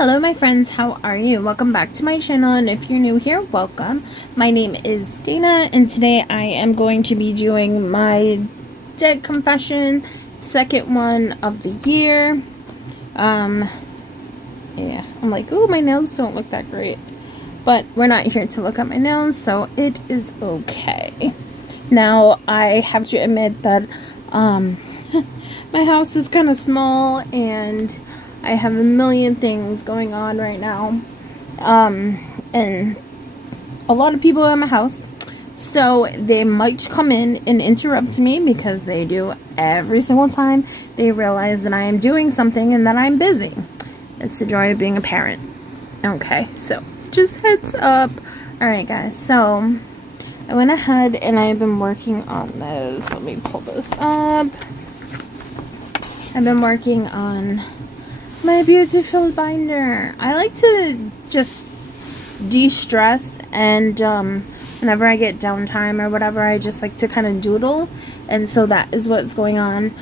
Hello my friends, how are you? Welcome back to my channel, and if you're new here, welcome. My name is Dana, and today I am going to be doing my debt confession, second one of the year. Yeah, I'm like, oh, my nails don't look that great. But we're not here to look at my nails, so it is okay. Now, I have to admit that, my house is kind of small, and I have a million things going on right now, and a lot of people in my house, so they might come in and interrupt me, because they do every single time they realize that I am doing something and that I'm busy. It's the joy of being a parent. Okay, so just heads up. Alright guys, so I went ahead and I've been working on this. Let me pull this up. I've been working on my beautiful binder. I like to just de-stress, and whenever I get downtime or whatever, I just like to kind of doodle, and so that is what's going on.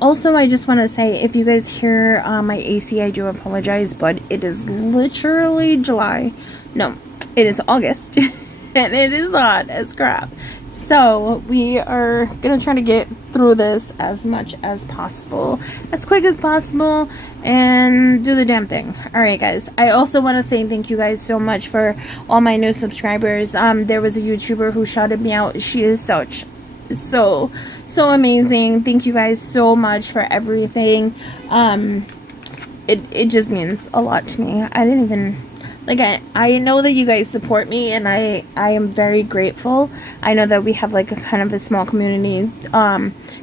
Also, I just want to say, if you guys hear my AC, I do apologize, but it is literally July. No, it is August, and it is hot as crap. So we are gonna try to get through this as much as possible, as quick as possible, and do the damn thing. Alright guys, I also want to say thank you guys so much for all my new subscribers. There was a YouTuber who shouted me out. She is so amazing. Thank you guys so much for everything. It just means a lot to me. I didn't even, like, I know that you guys support me, and I am very grateful. I know that we have like a kind of a small community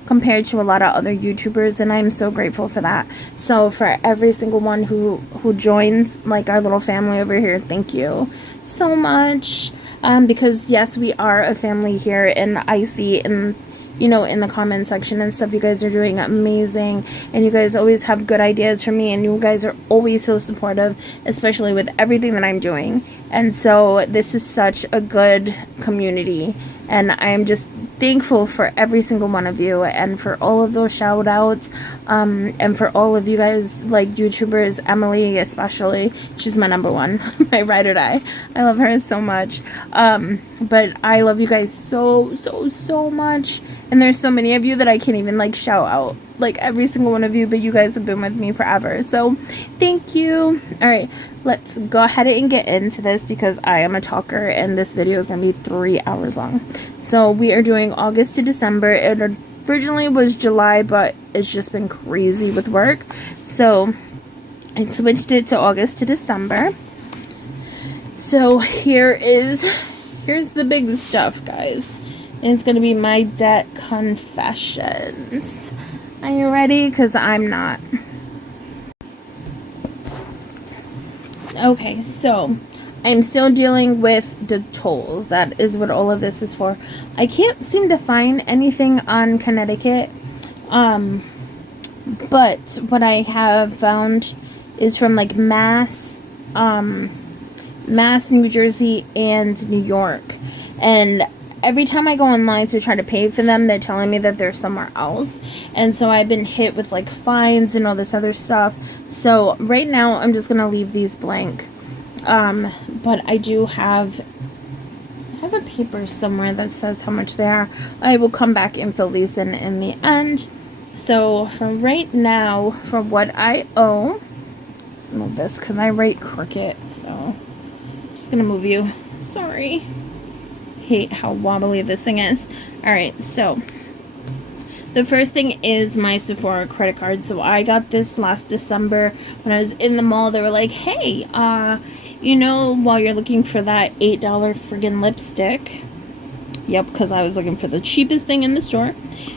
compared to a lot of other YouTubers, and I'm so grateful for that. So for every single one who joins like our little family over here, thank you so much. Because yes, we are a family here, and I see in, you know, in the comment section and stuff, you guys are doing amazing, and you guys always have good ideas for me, and you guys are always so supportive, especially with everything that I'm doing. And so this is such a good community, and I am just thankful for every single one of you, and for all of those shout outs, and for all of you guys, like YouTubers, Emily especially. She's my number one, my ride or die. I love her so much. But I love you guys so much, and there's so many of you that I can't even like shout out, like every single one of you, but you guys have been with me forever, so thank you. Alright, let's go ahead and get into this, because I am a talker, and this video is going to be 3 hours long. So we are doing August to December. It originally was July, but it's just been crazy with work, so I switched it to August to December. So here's the big stuff, guys, and it's going to be my debt confessions. Are you ready? Because I'm not. Okay, so I'm still dealing with the tolls. That is what all of this is for. I can't seem to find anything on Connecticut. But what I have found is from like Mass, New Jersey, and New York. And every time I go online to try to pay for them, they're telling me that they're somewhere else. And so I've been hit with like fines and all this other stuff. So right now I'm just gonna leave these blank. But I do have a paper somewhere that says how much they are. I will come back and fill these in the end. So for right now, for what I owe, let's move this because I write crooked. So I'm just gonna move you. Sorry. Hate how wobbly this thing is. Alright, so the first thing is my Sephora credit card. So I got this last December when I was in the mall. They were like, hey, you know, while you're looking for that $8 friggin' lipstick, yep, because I was looking for the cheapest thing in the store,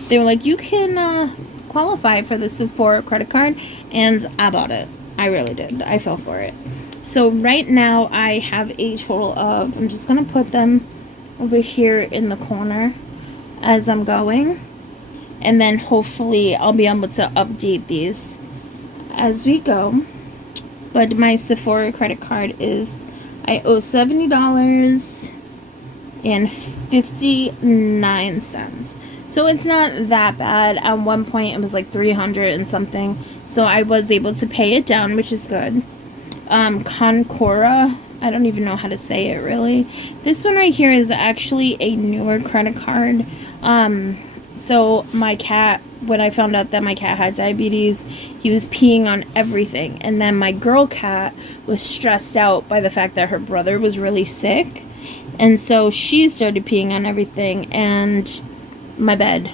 they were like, you can qualify for the Sephora credit card, and I bought it. I really did. I fell for it. So right now I have a total of, I'm just going to put them over here in the corner as I'm going, and then hopefully I'll be able to update these as we go. But my Sephora credit card is, I owe $70.59. So it's not that bad. At one point it was like 300 and something. So I was able to pay it down, which is good. Concora. I don't even know how to say it really. This one right here is actually a newer credit card. So my cat, when I found out that my cat had diabetes, he was peeing on everything. And then my girl cat was stressed out by the fact that her brother was really sick. And so she started peeing on everything, and my bed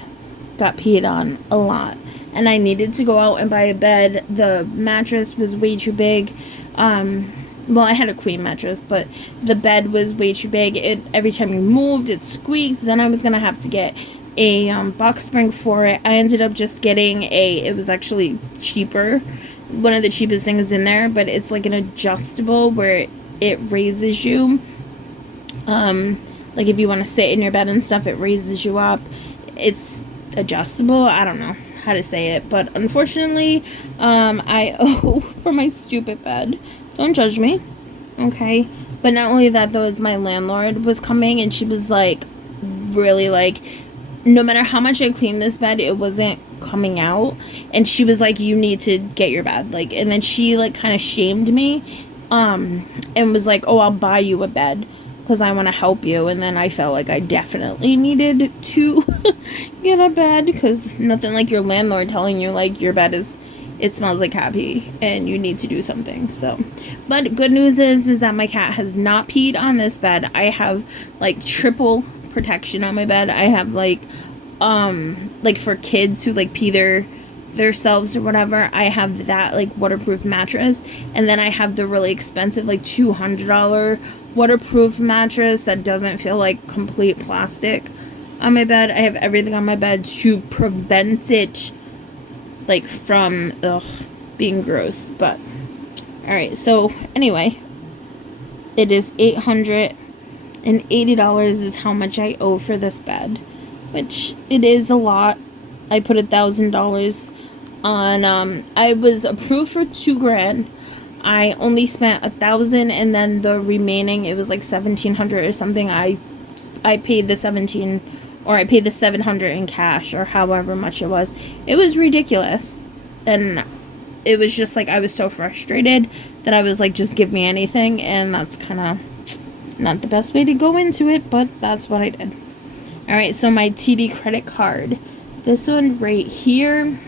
got peed on a lot. And I needed to go out and buy a bed. The mattress was way too big. Well, I had a queen mattress, but the bed was way too big. Every time you moved, it squeaked. Then I was going to have to get a box spring for it. I ended up just getting it was actually cheaper. One of the cheapest things in there, but it's like an adjustable where it raises you. Like if you want to sit in your bed and stuff, it raises you up. It's adjustable. I don't know how to say it, but unfortunately, I owe for my stupid bed. Don't judge me, okay? But not only that, though, is my landlord was coming, and she was like, really like, no matter how much I cleaned this bed, it wasn't coming out, and she was like, you need to get your bed, like, and then she like kind of shamed me, and was like, oh, I'll buy you a bed because I want to help you. And then I felt like I definitely needed to get a bed, because nothing like your landlord telling you like your bed it smells like cat pee and you need to do something. So, but good news is that my cat has not peed on this bed. I have like triple protection on my bed. I have like for kids who like pee themselves or whatever, I have that like waterproof mattress, and then I have the really expensive like $200 waterproof mattress that doesn't feel like complete plastic on my bed. I have everything on my bed to prevent it like from being gross. But all right, so anyway, it is $880 is how much I owe for this bed, which it is a lot. I put $1,000 on. I was approved for $2,000. I only spent $1,000, and then the remaining, it was like $1,700 or something. I paid the $700 in cash, or however much it was. It was ridiculous, and it was just like I was so frustrated that I was like, just give me anything, and that's kind of not the best way to go into it, but that's what I did. All right, so my TD credit card, this one right here,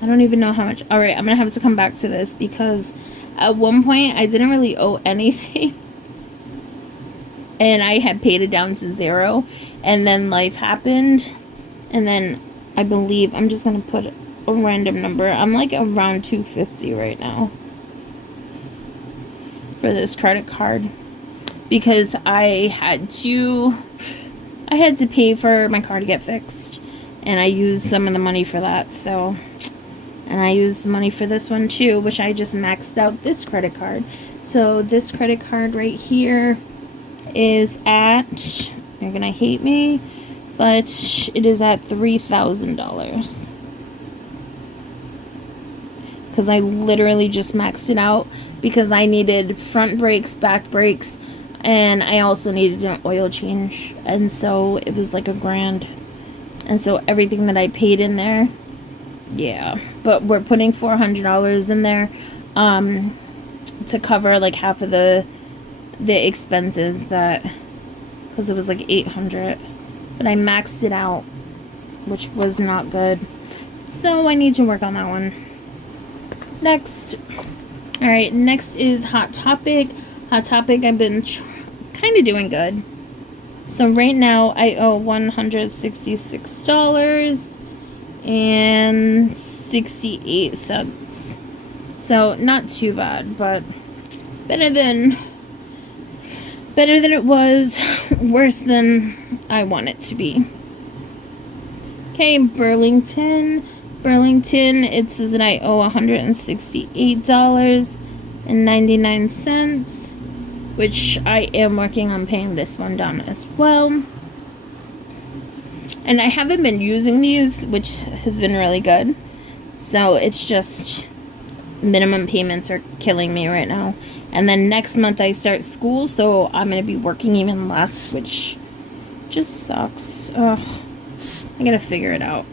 I don't even know how much. All right, I'm gonna have to come back to this, because at one point I didn't really owe anything, and I had paid it down to 0, and then life happened, and then I believe I'm just gonna put a random number. I'm like around $250 right now for this credit card, because I had to pay for my car to get fixed, and I used some of the money for that. So, and I used the money for this one too, which I just maxed out this credit card. So this credit card right here is at, you're gonna hate me, but it is at $3,000, because I literally just maxed it out, because I needed front brakes, back brakes, and I also needed an oil change, and so it was like $1,000, and so everything that I paid in there, yeah, but we're putting $400 in there to cover like half of the expenses, that because it was like $800, but I maxed it out, which was not good, so I need to work on that one. Next, all right, next is Hot Topic. Hot Topic, I've been kind of doing good. So right now I owe $166.68. So not too bad, but better than it was, worse than I want it to be. Okay, Burlington, it says that I owe $168.99, which I am working on paying this one down as well. And I haven't been using these, which has been really good. So it's just minimum payments are killing me right now. And then next month I start school, so I'm going to be working even less, which just sucks. Ugh. I gotta figure it out.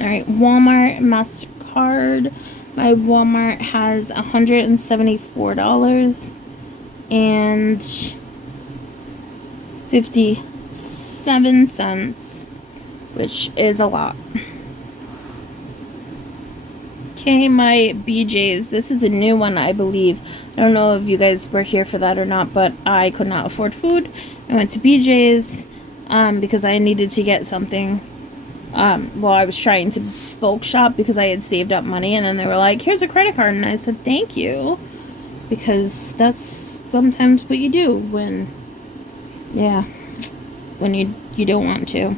Alright, Walmart, MasterCard. My Walmart has $174 and 57 cents, which is a lot. Okay, my BJ's. This is a new one, I believe. I don't know if you guys were here for that or not, but I could not afford food. I went to BJ's because I needed to get something. Well, I was trying to bulk shop because I had saved up money, and then they were like, here's a credit card, and I said thank you, because that's sometimes what you do when you don't want to.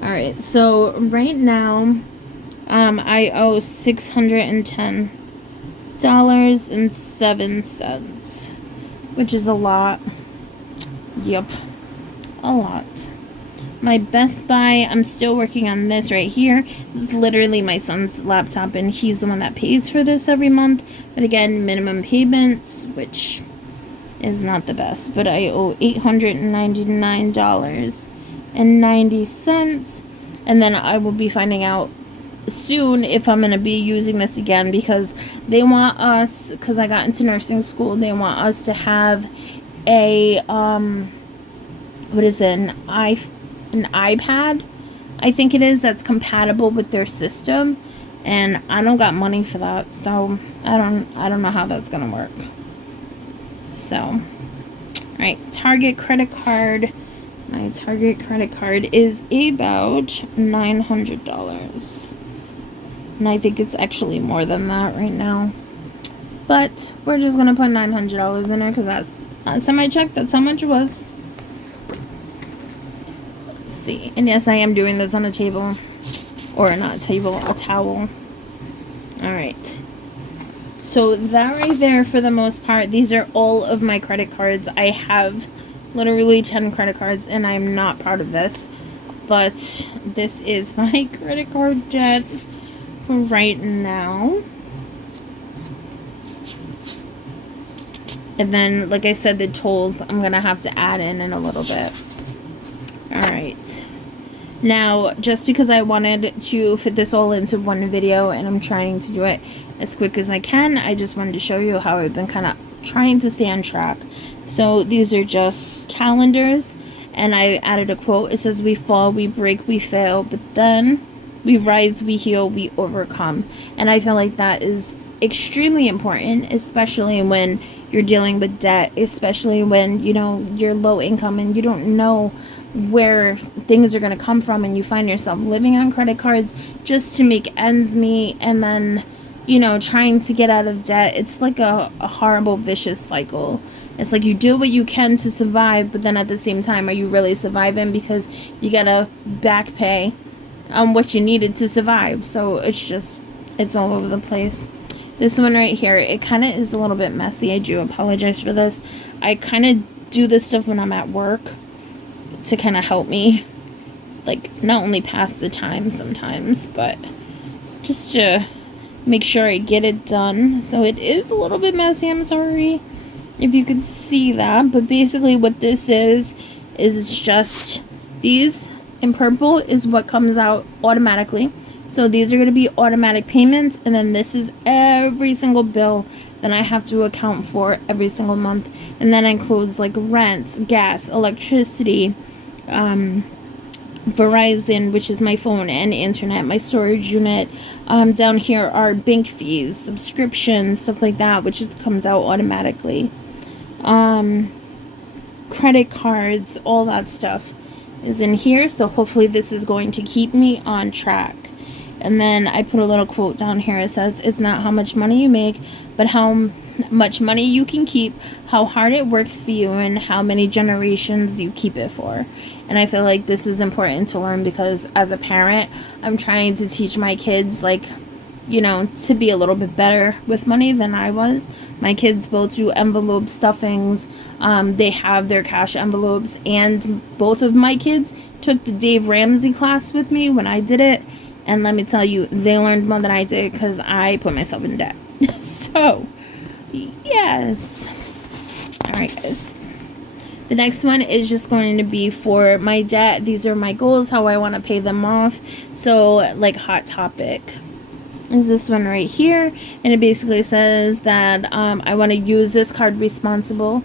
Alright, so right now I owe $610.07, which is a lot. Yep, a lot. My Best Buy, I'm still working on this right here. This is literally my son's laptop, and he's the one that pays for this every month. But again, minimum payments, which is not the best. But I owe $899.90. And then I will be finding out soon if I'm going to be using this again, because they want us, because I got into nursing school, they want us to have a, what is it, an iPad, I think it is, that's compatible with their system, and I don't got money for that, so I don't know how that's gonna work. So, all right, Target credit card. My Target credit card is about $900, and I think it's actually more than that right now, but we're just gonna put $900 in there because that's last time I checked, that's how much it was. See, and yes, I am doing this on a table, or not a table, a towel. All right, so that right there, for the most part, these are all of my credit cards. I have literally 10 credit cards, and I'm not proud of this, but this is my credit card debt for right now. And then, like I said, the tolls I'm gonna have to add in a little bit. Alright, now just because I wanted to fit this all into one video, and I'm trying to do it as quick as I can, I just wanted to show you how I've been kind of trying to stay on track. So these are just calendars, and I added a quote. It says, we fall, we break, we fail, but then we rise, we heal, we overcome. And I feel like that is extremely important, especially when you're dealing with debt, especially when, you know, you're low income and you don't know where things are going to come from, and you find yourself living on credit cards just to make ends meet, and then, you know, trying to get out of debt. It's like a horrible vicious cycle. It's like you do what you can to survive, but then at the same time, are you really surviving, because you gotta back pay on what you needed to survive. So it's all over the place. This one right here, it kind of is a little bit messy. I do apologize for this. I kind of do this stuff when I'm at work to kind of help me, like, not only pass the time sometimes, but just to make sure I get it done. So it is a little bit messy. I'm sorry if you could see that, but basically what this is it's just these in purple is what comes out automatically. So these are going to be automatic payments, and then this is every single bill that I have to account for every single month, and that includes like rent, gas, electricity, Verizon, which is my phone and internet, my storage unit. Down here are bank fees, subscriptions, stuff like that, which just comes out automatically. Credit cards, all that stuff is in here. So hopefully this is going to keep me on track. And then I put a little quote down here. It says, it's not how much money you make, but how much money you can keep, how hard it works for you, and how many generations you keep it for. And I feel like this is important to learn, because as a parent, I'm trying to teach my kids, like, you know, to be a little bit better with money than I was. My kids both do envelope stuffings. They have their cash envelopes, and both of my kids took the Dave Ramsey class with me when I did it. And let me tell you, they learned more than I did, because I put myself in debt. So, yes. Alright, guys. The next one is just going to be for my debt. These are my goals, how I want to pay them off. So, like, Hot Topic. is this one right here, and it basically says that I want to use this card responsibly.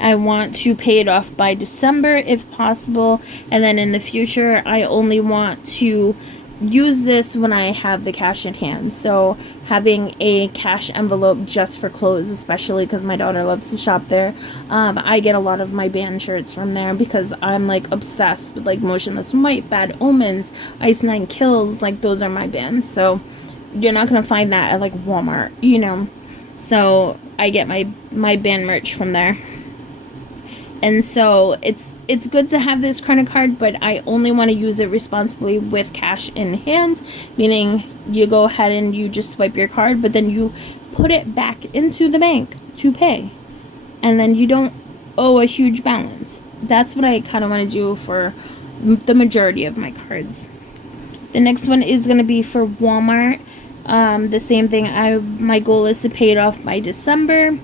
I want to pay it off by December if possible, and then in the future I only want to use this when I have the cash in hand. So having a cash envelope just for clothes, especially because my daughter loves to shop there. I get a lot of my band shirts from there because I'm like obsessed with like Motionless White, Bad Omens, Ice Nine Kills. Like those are my bands. So you're not gonna find that at like Walmart, you know. So I get my band merch from there. And so it's good to have this credit card, but I only want to use it responsibly with cash in hand, meaning you go ahead and you just swipe your card, but then you put it back into the bank to pay, and then you don't owe a huge balance. That's what I kind of want to do for the majority of my cards. The next one is going to be for Walmart. The same thing. My goal is to pay it off by December.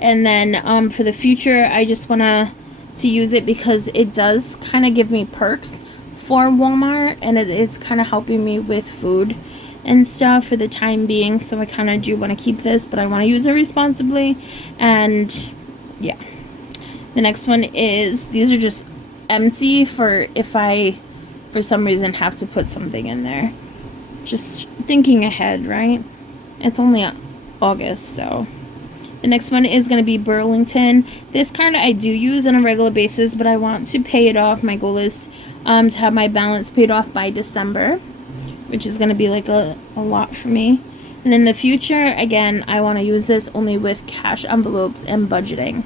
And then for the future, I just want to use it because it does kind of give me perks for Walmart, and it is kind of helping me with food and stuff for the time being. So I kind of do want to keep this, but I want to use it responsibly. And yeah, the next one is, these are just empty for if I for some reason have to put something in there. Just thinking ahead, right? It's only August, so. The next one is going to be Burlington. This card I do use on a regular basis, but I want to pay it off. My goal is to have my balance paid off by December, which is going to be like a lot for me. And in the future, again, I want to use this only with cash envelopes and budgeting.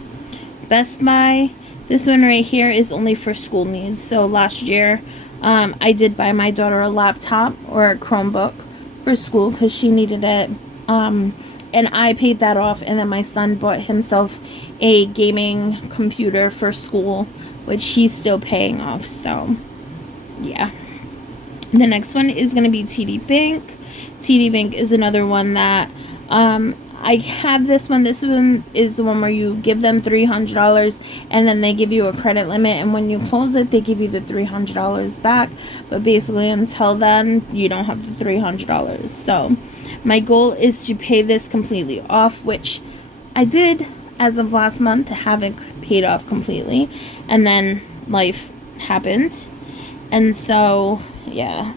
Best Buy, this one right here is only for school needs. So last year, I did buy my daughter a laptop or a Chromebook for school because she needed it. And I paid that off, and then my son bought himself a gaming computer for school, which he's still paying off. So yeah. The next one is going to be TD Bank. TD Bank is another one that I have this one. This one is the one where you give them $300 and then they give you a credit limit, and when you close it they give you the $300 back, but basically until then you don't have the $300. So my goal is to pay this completely off, which I did as of last month, have it paid off completely, and then life happened, and so yeah,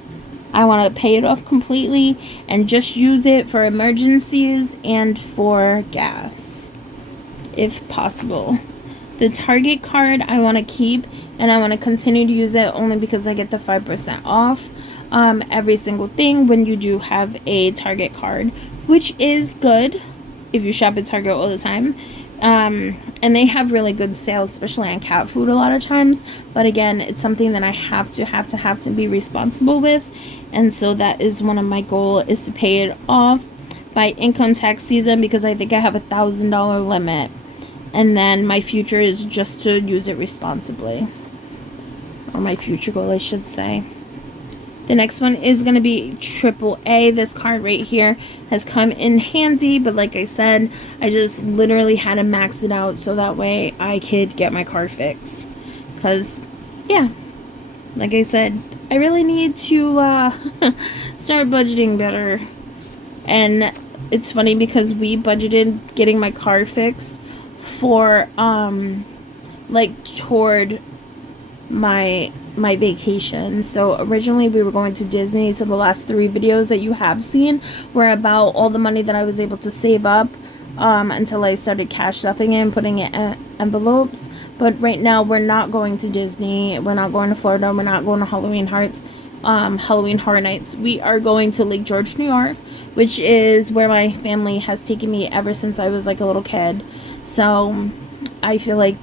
I want to pay it off completely and just use it for emergencies and for gas, if possible. The Target card I want to keep, and I want to continue to use it only because I get the 5% off every single thing when you do have a Target card, which is good if you shop at Target all the time. And they have really good sales, especially on cat food a lot of times. But again, it's something that I have to be responsible with. And so that is one of my goals, is to pay it off by income tax season, because I think I have $1,000 limit. And then my future is just to use it responsibly. Or my future goal, I should say. The next one is going to be AAA. This card right here has come in handy, but like I said, I just literally had to max it out so that way I could get my car fixed. Because, yeah, like I said, I really need to start budgeting better. And it's funny because we budgeted getting my car fixed for, like, toward my vacation. So originally we were going to Disney, so the last 3 videos that you have seen were about all the money that I was able to save up until I started cash stuffing it and putting it in envelopes. But right now we're not going to Disney, we're not going to Florida, we're not going to Halloween Horror Nights. We are going to Lake George, New York, which is where my family has taken me ever since I was like a little kid. So I feel like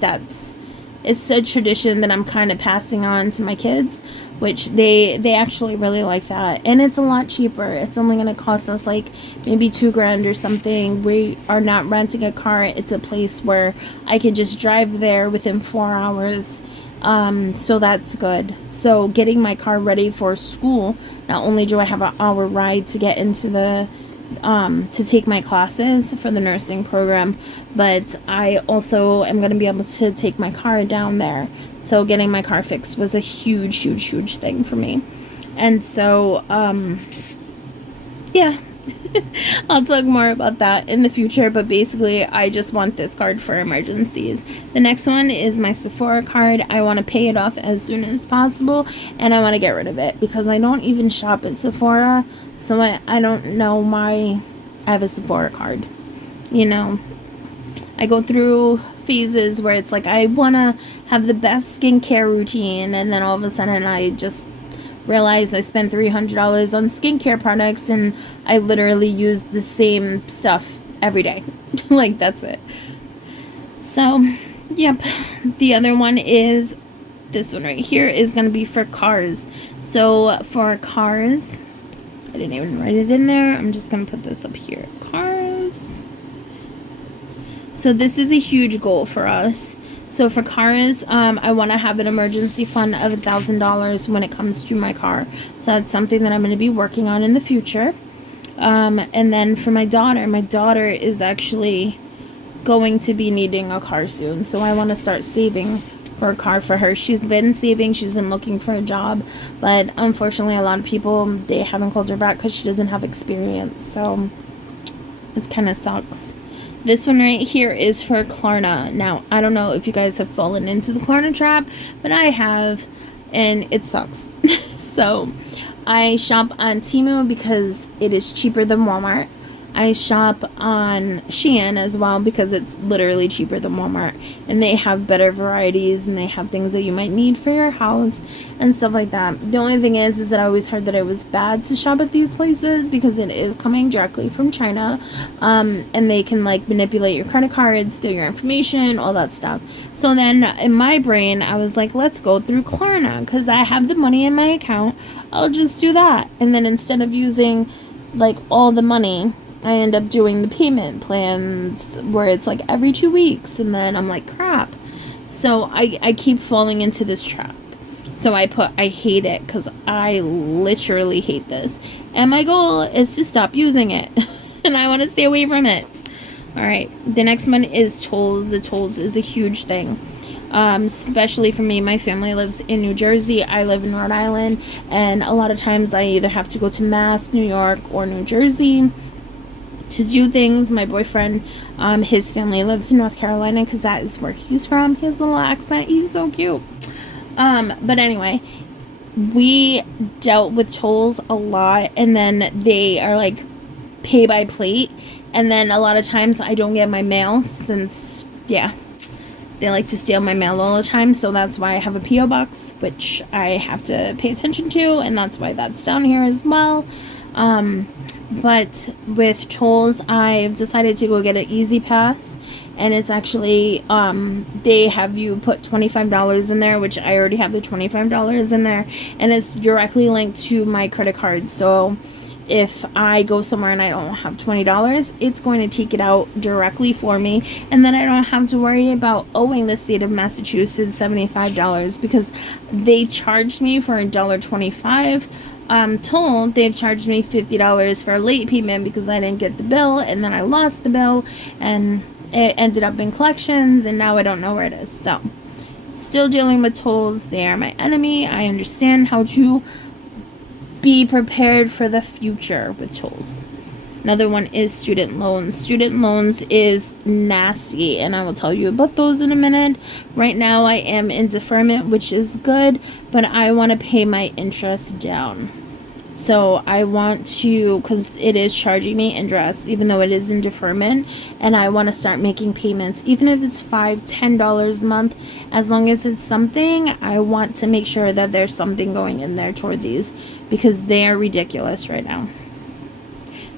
it's a tradition that I'm kind of passing on to my kids, which they actually really like that. And it's a lot cheaper. It's only going to cost us like maybe $2,000 or something. We are not renting a car. It's a place where I can just drive there within 4 hours. So that's good. So getting my car ready for school, not only do I have an hour ride to get into to take my classes for the nursing program, but I also am going to be able to take my car down there. So getting my car fixed was a huge thing for me. And so, yeah. I'll talk more about that in the future, but basically I just want this card for emergencies. The next one is my Sephora card. I want to pay it off as soon as possible, and I want to get rid of it because I don't even shop at Sephora, so I don't know I have a Sephora card. You know, I go through phases where it's like I want to have the best skincare routine, and then all of a sudden I just realize I spent $300 on skincare products and I literally use the same stuff every day. Like, that's it. So, yep. The other one is this one right here is going to be for cars. So, for cars, I didn't even write it in there. I'm just going to put this up here. Cars. So, this is a huge goal for us. So for cars, I want to have an emergency fund of $1,000 when it comes to my car. So that's something that I'm going to be working on in the future. And then for my daughter is actually going to be needing a car soon. So I want to start saving for a car for her. She's been saving. She's been looking for a job. But unfortunately, a lot of people, they haven't called her back because she doesn't have experience. So it kind of sucks. This one right here is for Klarna. Now, I don't know if you guys have fallen into the Klarna trap, but I have, and it sucks. So, I shop on Temu because it is cheaper than Walmart. I shop on Shein as well because it's literally cheaper than Walmart, and they have better varieties and they have things that you might need for your house and stuff like that. The only thing is that I always heard that it was bad to shop at these places because it is coming directly from China, and they can like manipulate your credit cards, steal your information, all that stuff. So then in my brain I was like, let's go through Klarna because I have the money in my account. I'll just do that, and then instead of using like all the money, I end up doing the payment plans where it's like every 2 weeks, and then I'm like, crap. So I keep falling into this trap. So I hate it because I literally hate this. And my goal is to stop using it. And I want to stay away from it. Alright, the next one is tolls. The tolls is a huge thing. Especially for me, my family lives in New Jersey. I live in Rhode Island. And a lot of times I either have to go to Mass, New York, or New Jersey to do things. My boyfriend, his family lives in North Carolina because that is where he's from. He has a little accent. He's so cute. But anyway, we dealt with tolls a lot, and then they are like pay by plate, and then a lot of times I don't get my mail since, yeah, they like to steal my mail all the time. So that's why I have a P.O. box, which I have to pay attention to, and that's why that's down here as well. But with tolls, I've decided to go get an Easy Pass, and it's actually, they have you put $25 in there, which I already have the $25 in there, and it's directly linked to my credit card. So if I go somewhere and I don't have $20, it's going to take it out directly for me, and then I don't have to worry about owing the state of Massachusetts $75 because they charged me for $1.25 toll. They've charged me $50 for a late payment because I didn't get the bill, and then I lost the bill, and it ended up in collections, and now I don't know where it is. So still dealing with tolls. They are my enemy. I understand how to be prepared for the future with tolls. Another one is student loans. Student loans is nasty, and I will tell you about those in a minute. Right now I am in deferment, which is good, but I want to pay my interest down. So I want to, because it is charging me interest, even though it is in deferment, and I want to start making payments, even if it's $5, $10 a month. As long as it's something, I want to make sure that there's something going in there toward these, because they are ridiculous right now.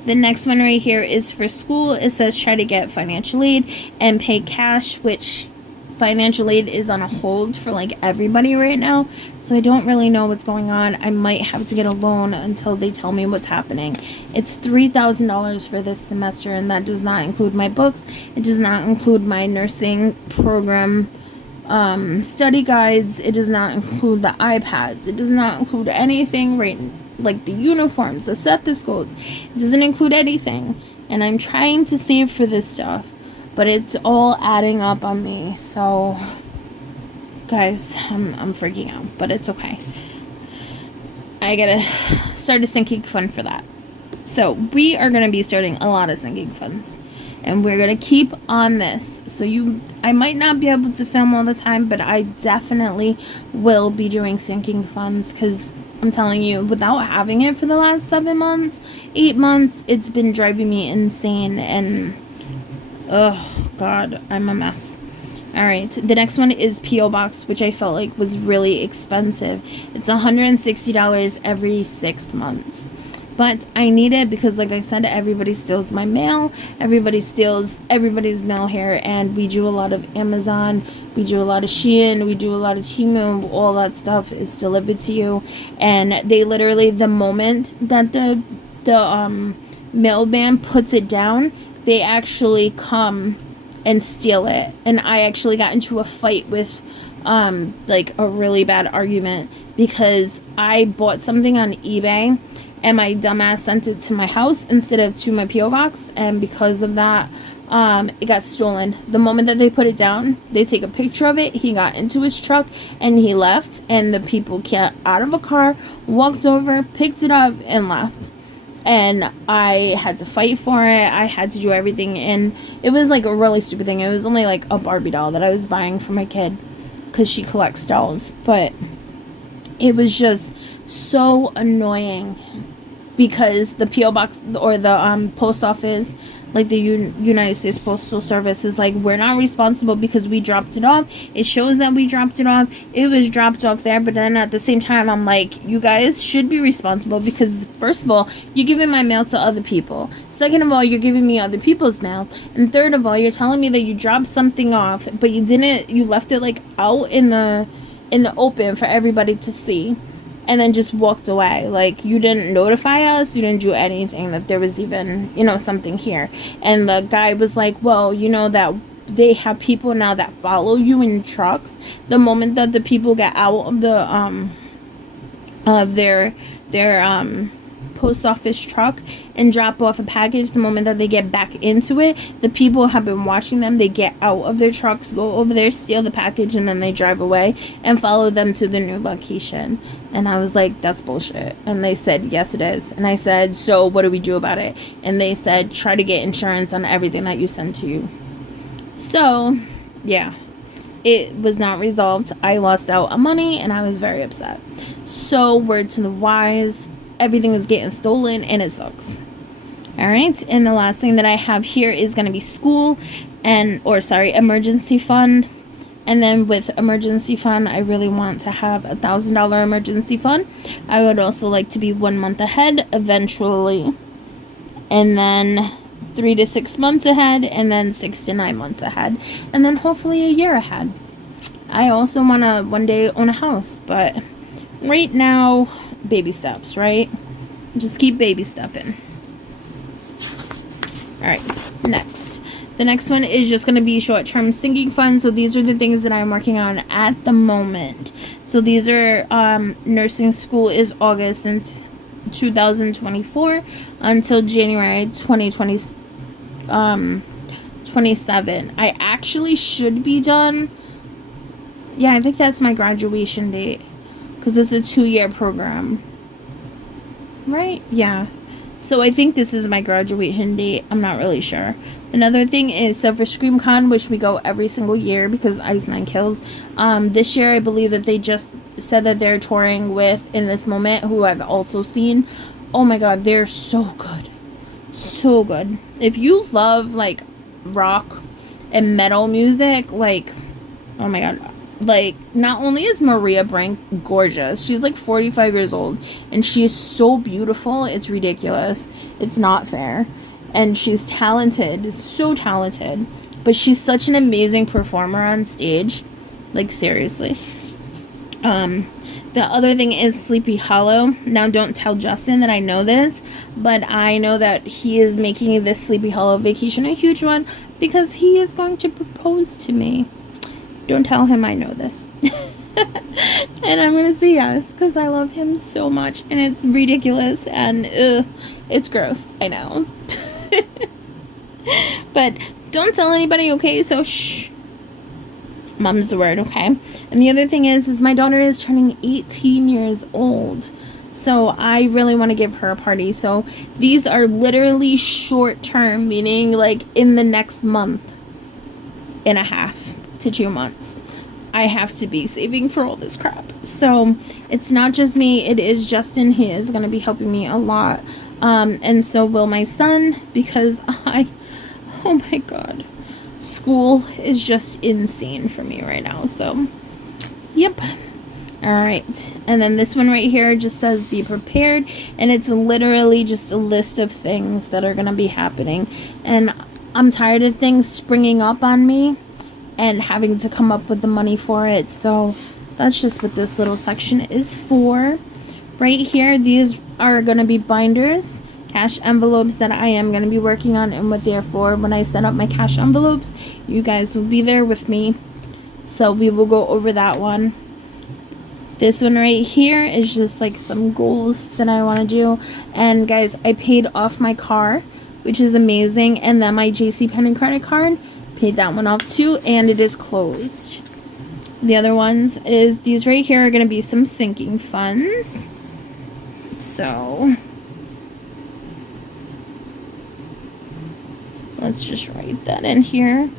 The next one right here is for school. It says try to get financial aid and pay cash, which financial aid is on a hold for like everybody right now. So I don't really know what's going on. I might have to get a loan until they tell me what's happening. It's $3,000 for this semester, and that does not include my books. It does not include my nursing program study guides. It does not include the iPads. It does not include anything right now. Like the uniforms, the stethoscopes. It doesn't include anything. And I'm trying to save for this stuff, but it's all adding up on me. So, guys, I'm freaking out, but it's okay. I gotta start a sinking fund for that. So we are gonna be starting a lot of sinking funds, and we're gonna keep on this. So I might not be able to film all the time, but I definitely will be doing sinking funds, because I'm telling you, without having it for the last 7 months, 8 months, it's been driving me insane, and oh god, I'm a mess. Alright, the next one is P.O. Box, which I felt like was really expensive. It's $160 every 6 months. But I need it because, like I said, everybody steals my mail. Everybody steals everybody's mail here. And we do a lot of Amazon. We do a lot of Shein. We do a lot of Temu. All that stuff is delivered to you. And they literally, the moment that the mailman puts it down, they actually come and steal it. And I actually got into a fight with like a really bad argument because I bought something on eBay and my dumbass sent it to my house instead of to my P.O. box, and because of that it got stolen. The moment that they put it down, they take a picture of it. He got into his truck and he left, and the people got out of a car, walked over, picked it up, and left. And I had to fight for it. I had to do everything, and it was like a really stupid thing. It was only like a Barbie doll that I was buying for my kid because she collects dolls, but it was just so annoying because the P.O. box or the post office, like the United States Postal Service, is like, we're not responsible because we dropped it off. It shows that we dropped it off. It was dropped off there, but then at the same time, I'm like, you guys should be responsible because, first of all, you're giving my mail to other people. Second of all, you're giving me other people's mail. And third of all, you're telling me that you dropped something off, but you left it like out in the open for everybody to see. And then just walked away. Like, you didn't notify us. You didn't do anything that there was even, something here. And the guy was like, well, that they have people now that follow you in trucks. The moment that the people get out of the of their post office truck and drop off a package, the moment that they get back into it, the people have been watching them. They get out of their trucks, go over there, steal the package, and then they drive away and follow them to the new location. And I was like, that's bullshit. And they said, yes, it is. And I said, so what do we do about it? And they said, try to get insurance on everything that you send to you. So yeah, it was not resolved. I lost out on money and I was very upset. So word to the wise, everything is getting stolen and it sucks. Alright, and the last thing that I have here is going to be school emergency fund. And then with emergency fund, I really want to have $1,000 emergency fund. I would also like to be 1 month ahead eventually, and then 3 to 6 months ahead, and then 6 to 9 months ahead, and then hopefully a year ahead. I also want to one day own a house, but right now, baby steps, right? Just keep baby stepping. Alright, next. The next one is just going to be short-term sinking funds. So these are the things that I'm working on at the moment. So these are nursing school is August in 2024 until January 2027. I actually should be done. Yeah, I think that's my graduation date because it's a 2-year program. Right? Yeah. So I think this is my graduation date. I'm not really sure. Another thing is Silver Scream Con, which we go every single year because Ice Nine Kills. This year, I believe that they just said that they're touring with In This Moment, who I've also seen. Oh my god, they're so good. So good. If you love, like, rock and metal music, like, oh my god. Like, not only is Maria Brink gorgeous, she's like 45 years old, and she is so beautiful, it's ridiculous. It's not fair. And she's talented, so talented, but she's such an amazing performer on stage. Like, seriously. The other thing is Sleepy Hollow. Now, don't tell Justin that I know this, but I know that he is making this Sleepy Hollow vacation a huge one because he is going to propose to me. Don't tell him I know this. And I'm gonna say yes because I love him so much, and it's ridiculous, and it's gross, I know. But don't tell anybody, okay? So shh, mom's the word, okay? And the other thing is my daughter is turning 18 years old. So I really want to give her a party. So these are literally short term, meaning like in the next month and a half to 2 months, I have to be saving for all this crap. So it's not just me, it is Justin. He is going to be helping me a lot. And so will my son, because oh my God, school is just insane for me right now. So, yep. All right. And then this one right here just says be prepared. And it's literally just a list of things that are going to be happening. And I'm tired of things springing up on me and having to come up with the money for it. So that's just what this little section is for. Right here, these are going to be binders, cash envelopes that I am going to be working on, and what they're for. When I set up my cash envelopes, you guys will be there with me. So we will go over that one. This one right here is just like some goals that I want to do. And guys, I paid off my car, which is amazing. And then my JCPenney credit card, paid that one off too, and it is closed. The other ones is these right here are going to be some sinking funds. So let's just write that in here.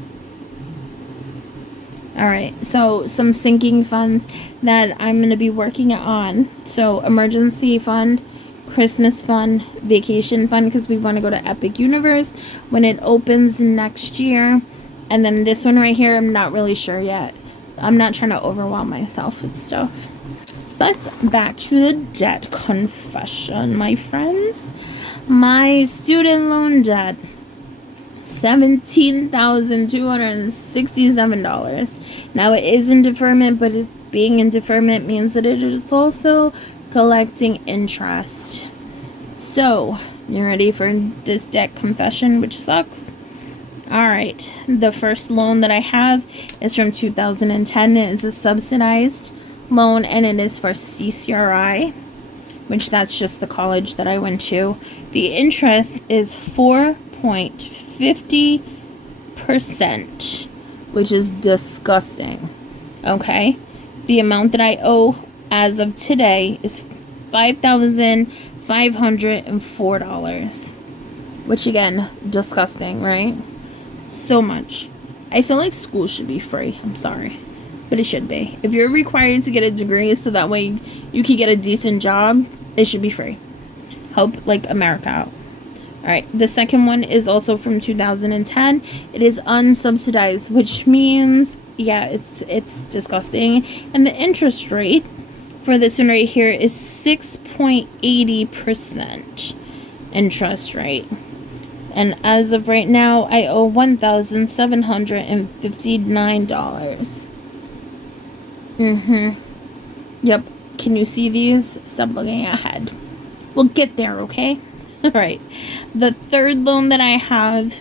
All right, so some sinking funds that I'm going to be working on. So emergency fund, Christmas fund, vacation fund, because we want to go to Epic Universe when it opens next year. And then this one right here, I'm not really sure yet. I'm not trying to overwhelm myself with stuff. But back to the debt confession, my friends. My student loan debt, $17,267. Now it is in deferment, but it being in deferment means that it is also collecting interest. So, you ready for this debt confession, which sucks? Alright, the first loan that I have is from 2010. It is a subsidized loan, and it is for CCRI, which that's just the college that I went to. The interest is 4.50%, which is disgusting. Okay? The amount that I owe as of today is $5,504, which again, disgusting, right? So much. I feel like school should be free. I'm sorry, but it should be. If you're required to get a degree so that way you can get a decent job, it should be free. Help like America out. All right, the second one is also from 2010. It is unsubsidized, which means, yeah, it's disgusting. And the interest rate for this one right here is 6.80% interest rate. And as of right now, I owe $1,759. Yep. Can you see these? Stop looking ahead. We'll get there, okay? All right. The third loan that I have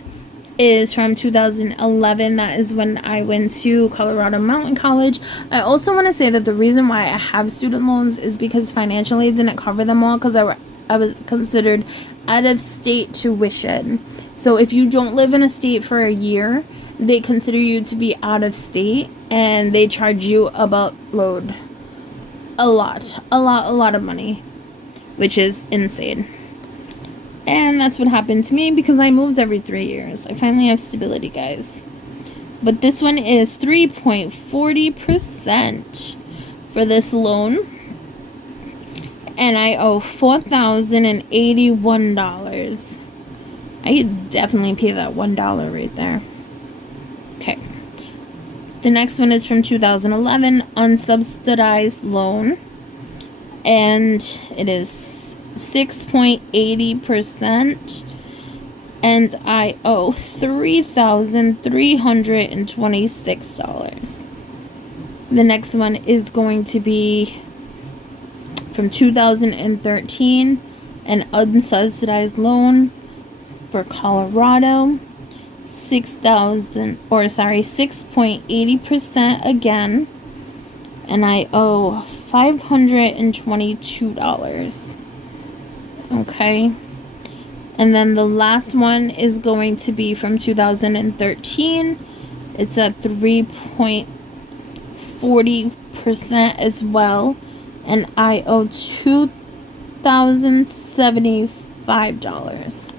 is from 2011. That is when I went to Colorado Mountain College. I also want to say that the reason why I have student loans is because financial aid didn't cover them all, because I was considered out of state tuition. So if you don't live in a state for a year, they consider you to be out of state, and they charge you a boatload. A lot of money, which is insane. And that's what happened to me because I moved every 3 years. I finally have stability, guys. But this one is 3.40% for this loan. And I owe $4,081. I definitely pay that $1 right there. Okay. The next one is from 2011, unsubsidized loan. And it is 6.80%. And I owe $3,326. The next one is going to be from 2013, an unsubsidized loan for Colorado, 6.80% again, and I owe $522. Okay, and then the last one is going to be from 2013. It's at 3.40% as well, and I owe $2,075.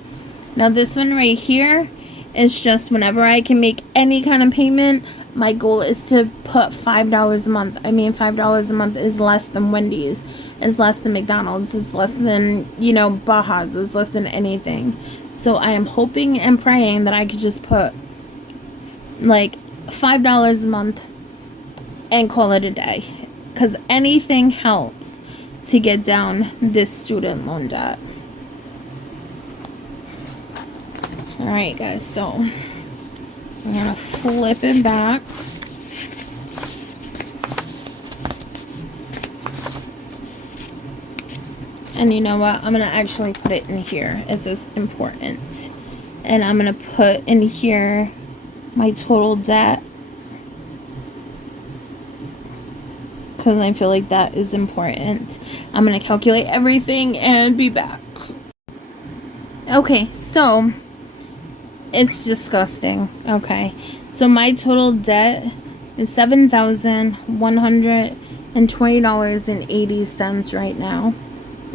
Now this one right here is just whenever I can make any kind of payment. My goal is to put $5 a month. I mean, $5 a month is less than Wendy's, is less than McDonald's, is less than, you know, Baja's, is less than anything. So I am hoping and praying that I could just put like $5 a month and call it a day, because anything helps to get down this student loan debt. Alright guys, so I'm gonna flip it back. And you know what, I'm gonna actually put it in here as is important, and I'm gonna put in here my total debt, because I feel like that is important. I'm gonna calculate everything and be back. Okay, so it's disgusting. Okay, so my total debt is $7,120.80 right now.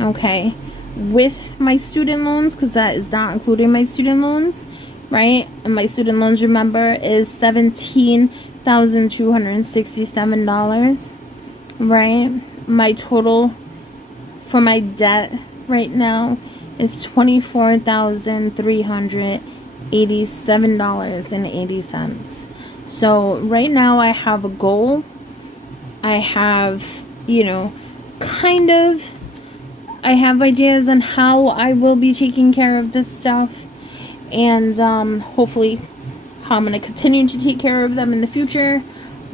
Okay, with my student loans, because that is not including my student loans, right? And my student loans, remember, is $17,267, right? My total for my debt right now is $24,387.80. So right now I have a goal. I have, you know, kind of, I have ideas on how I will be taking care of this stuff, and hopefully how I'm going to continue to take care of them in the future.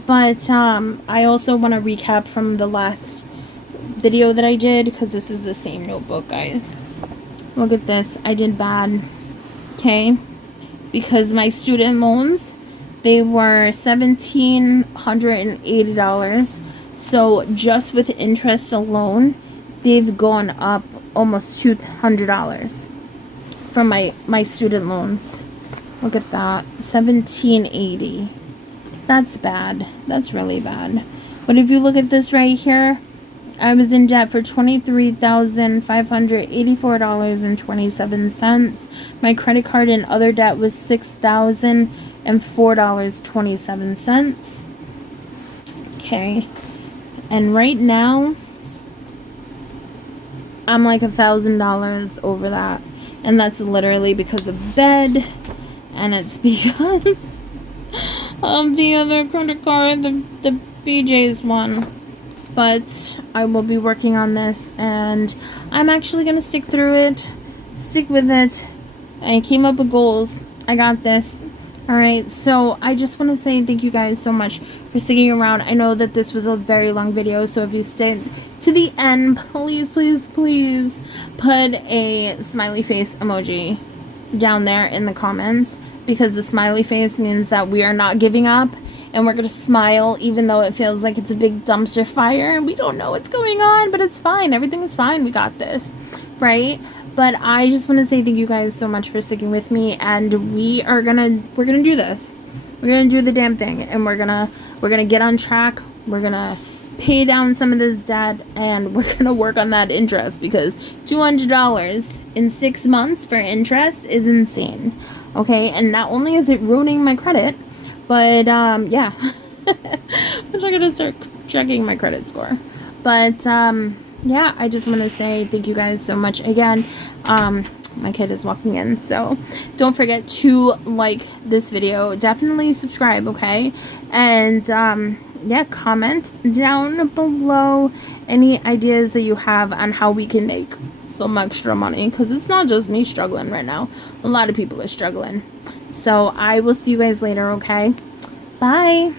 But I also want to recap from the last video that I did, because this is the same notebook, guys. Look at this. I did bad. Okay, because my student loans, they were $1,780. So just with interest alone, they've gone up almost $200 from my student loans. Look at that, $1,780. That's bad. That's really bad. But if you look at this right here, I was in debt for $23,584.27. My credit card and other debt was $6,004.27. Okay, and right now I'm like $1,000 over that, and that's literally because of bed, and it's because of the other credit card, the BJ's one. But I will be working on this, and I'm actually gonna stick through it, stick with it. I came up with goals. I got this. Alright, so I just want to say thank you guys so much for sticking around. I know that this was a very long video, so if you stayed to the end, please, please, please put a smiley face emoji down there in the comments, because the smiley face means that we are not giving up, and we're going to smile even though it feels like it's a big dumpster fire and we don't know what's going on, but it's fine. Everything is fine. We got this, right? But I just want to say thank you guys so much for sticking with me, and we're gonna do this. We're gonna do the damn thing, and we're gonna get on track. We're gonna pay down some of this debt, and we're gonna work on that interest, because $200 in 6 months for interest is insane. Okay, and not only is it ruining my credit, but yeah, I'm gonna start checking my credit score. But yeah, I just want to say thank you guys so much again. My kid is walking in, so don't forget to like this video. Definitely subscribe, okay? And yeah, comment down below any ideas that you have on how we can make some extra money, because it's not just me struggling right now. A lot of people are struggling. So I will see you guys later, okay? Bye.